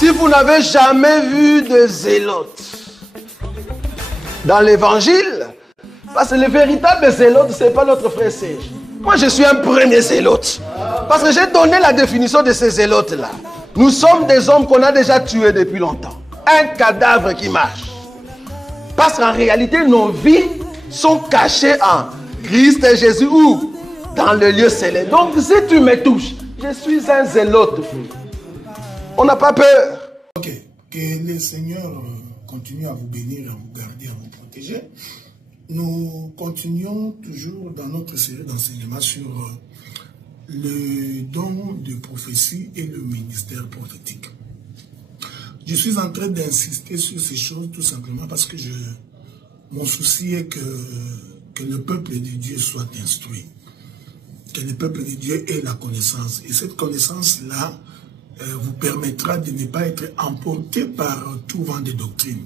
Si vous n'avez jamais vu de zélotes dans l'évangile, parce que le véritable zélote, ce n'est pas notre frère Serge. Moi, je suis un premier zélote. Parce que j'ai donné la définition de ces zélotes-là. Nous sommes des hommes qu'on a déjà tués depuis longtemps. Un cadavre qui marche. Parce qu'en réalité, nos vies sont cachées en Christ et Jésus ou dans le lieu céleste. Donc, si tu me touches, je suis un zélote. On n'a pas peur. Ok, que le Seigneur continue à vous bénir, à vous garder, à vous protéger. Nous continuons toujours dans notre série d'enseignements sur le don de prophétie et le ministère prophétique. Je suis en train d'insister sur ces choses tout simplement parce que mon souci est que le peuple de Dieu soit instruit, que le peuple de Dieu ait la connaissance. Et cette connaissance-là vous permettra de ne pas être emporté par tout vent de doctrine,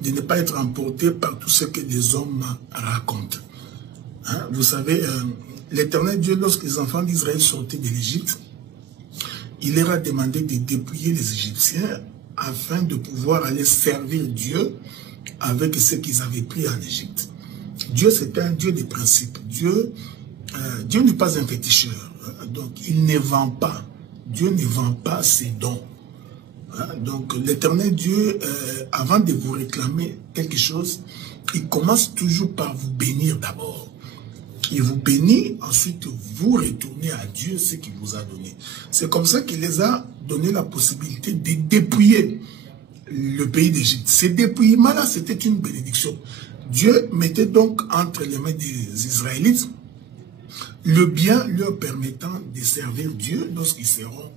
de ne pas être emporté par tout ce que les hommes racontent. Hein? Vous savez, l'Éternel Dieu, lorsque les enfants d'Israël sortaient de l'Égypte, il leur a demandé de dépouiller les Égyptiens afin de pouvoir aller servir Dieu avec ce qu'ils avaient pris en Égypte. Dieu, c'est un Dieu de principe. Dieu n'est pas un féticheur. Donc, il ne vend pas. Dieu ne vend pas ses dons. Donc, l'Éternel Dieu, avant de vous réclamer quelque chose, il commence toujours par vous bénir d'abord. Il vous bénit, ensuite vous retournez à Dieu ce qu'il vous a donné. C'est comme ça qu'il les a donné la possibilité de dépouiller le pays d'Égypte. Ce dépouillement-là, c'était une bénédiction. Dieu mettait donc entre les mains des Israélites le bien leur permettant de servir Dieu lorsqu'ils seront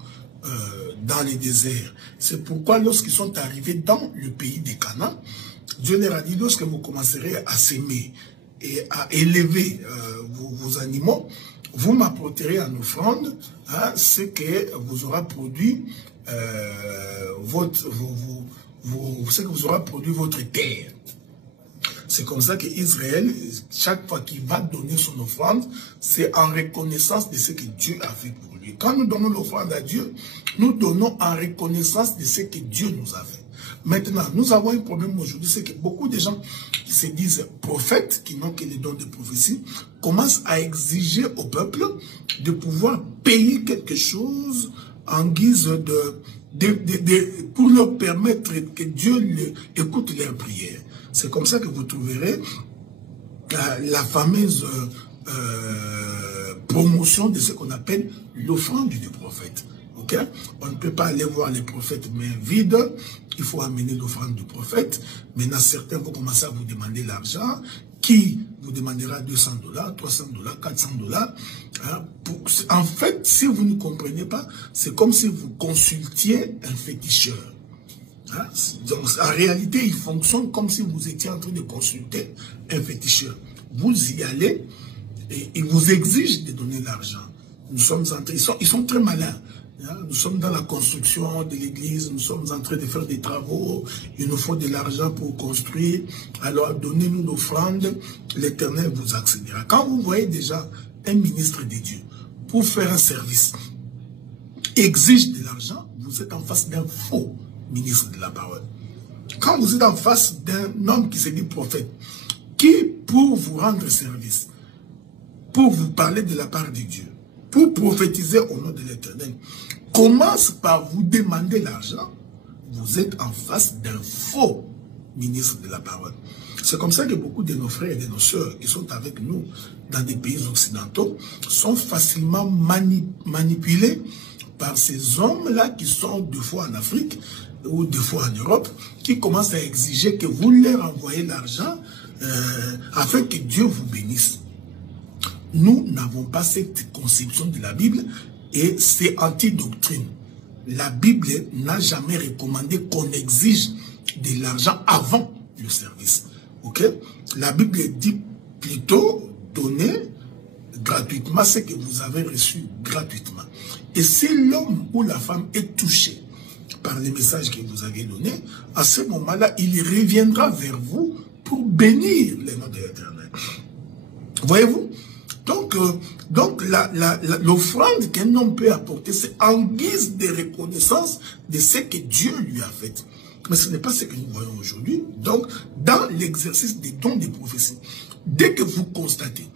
dans les déserts. C'est pourquoi lorsqu'ils sont arrivés dans le pays des Canaan, Dieu leur a dit, lorsque vous commencerez à s'aimer et à élever vos animaux, vous m'apporterez en offrande ce que vous aura produit votre terre. C'est comme ça qu'Israël, chaque fois qu'il va donner son offrande, c'est en reconnaissance de ce que Dieu a fait pour lui. Quand nous donnons l'offrande à Dieu, nous donnons en reconnaissance de ce que Dieu nous a fait. Maintenant, nous avons un problème aujourd'hui, c'est que beaucoup de gens qui se disent prophètes, qui n'ont que les dons de prophétie, commencent à exiger au peuple de pouvoir payer quelque chose en guise pour leur permettre que Dieu écoute leurs prières. C'est comme ça que vous trouverez la fameuse promotion de ce qu'on appelle l'offrande du prophète. Okay? On ne peut pas aller voir les prophètes mains vides, il faut amener l'offrande du prophète. Maintenant, certains vont commencer à vous demander l'argent, qui vous demandera $200, $300, $400. Hein? En fait, si vous ne comprenez pas, c'est comme si vous consultiez un féticheur. Hein? Donc, en réalité, il fonctionne comme si vous étiez en train de consulter un féticheur. Vous y allez et il vous exige de donner l'argent. Nous sommes en train, ils sont très malins. Hein? Nous sommes dans la construction de l'église, nous sommes en train de faire des travaux, il nous faut de l'argent pour construire. Alors, donnez-nous l'offrande, l'Éternel vous accédera. Quand vous voyez déjà un ministre de Dieu, pour faire un service, exige de l'argent, vous êtes en face d'un faux ministre de la parole. Quand vous êtes en face d'un homme qui se dit prophète, qui pour vous rendre service, pour vous parler de la part de Dieu, pour prophétiser au nom de l'Éternel, commence par vous demander l'argent, vous êtes en face d'un faux ministre de la parole. C'est comme ça que beaucoup de nos frères et de nos sœurs qui sont avec nous dans des pays occidentaux sont facilement manipulés par ces hommes-là qui sont deux fois en Afrique ou deux fois en Europe, qui commencent à exiger que vous leur envoyez l'argent afin que Dieu vous bénisse. Nous n'avons pas cette conception de la Bible et c'est anti-doctrine. La Bible n'a jamais recommandé qu'on exige de l'argent avant le service. Okay? La Bible dit plutôt donner gratuitement ce que vous avez reçu gratuitement. Et si l'homme ou la femme est touché par les messages que vous avez donnés, à ce moment-là, il reviendra vers vous pour bénir le nom de l'Éternel. Voyez-vous? Donc, Donc, l'offrande qu'un homme peut apporter, c'est en guise de reconnaissance de ce que Dieu lui a fait. Mais ce n'est pas ce que nous voyons aujourd'hui. Donc, dans l'exercice des dons de prophétie, dès que vous constatez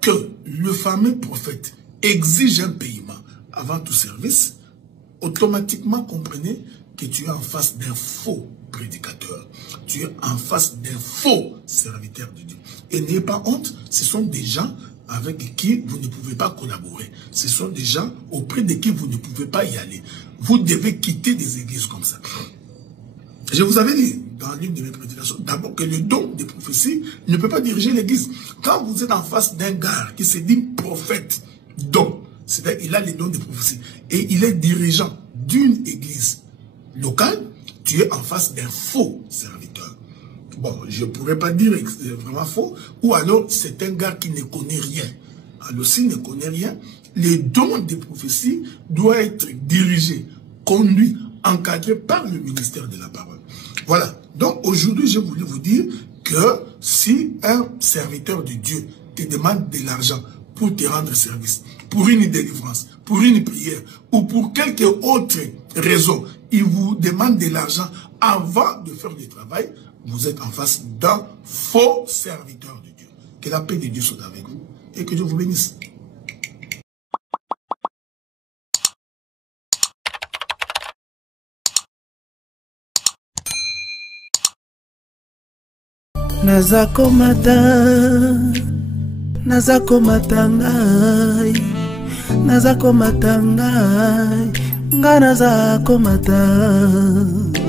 que le fameux prophète exige un paiement avant tout service, automatiquement comprenez que tu es en face d'un faux prédicateur. Tu es en face d'un faux serviteur de Dieu. Et n'ayez pas honte, ce sont des gens avec qui vous ne pouvez pas collaborer. Ce sont des gens auprès de qui vous ne pouvez pas y aller. Vous devez quitter des églises comme ça. Je vous avais dit dans l'une de mes prédications, d'abord que le don de prophétie ne peut pas diriger l'église. Quand vous êtes en face d'un gars qui se dit prophète, don, c'est-à-dire il a les dons de prophétie, et il est dirigeant d'une église locale, tu es en face d'un faux serviteur. Bon, je ne pourrais pas dire que c'est vraiment faux, ou alors c'est un gars qui ne connaît rien. Alors s'il ne connaît rien, les dons de prophétie doivent être dirigés, conduits, encadrés par le ministère de la parole. Voilà. Donc aujourd'hui, je voulais vous dire que si un serviteur de Dieu te demande de l'argent pour te rendre service, pour une délivrance, pour une prière ou pour quelque autre raison, il vous demande de l'argent avant de faire le travail, vous êtes en face d'un faux serviteur de Dieu. Que la paix de Dieu soit avec vous et que Dieu vous bénisse. Nazako matangai, nazako matangai, nga nazako matangai.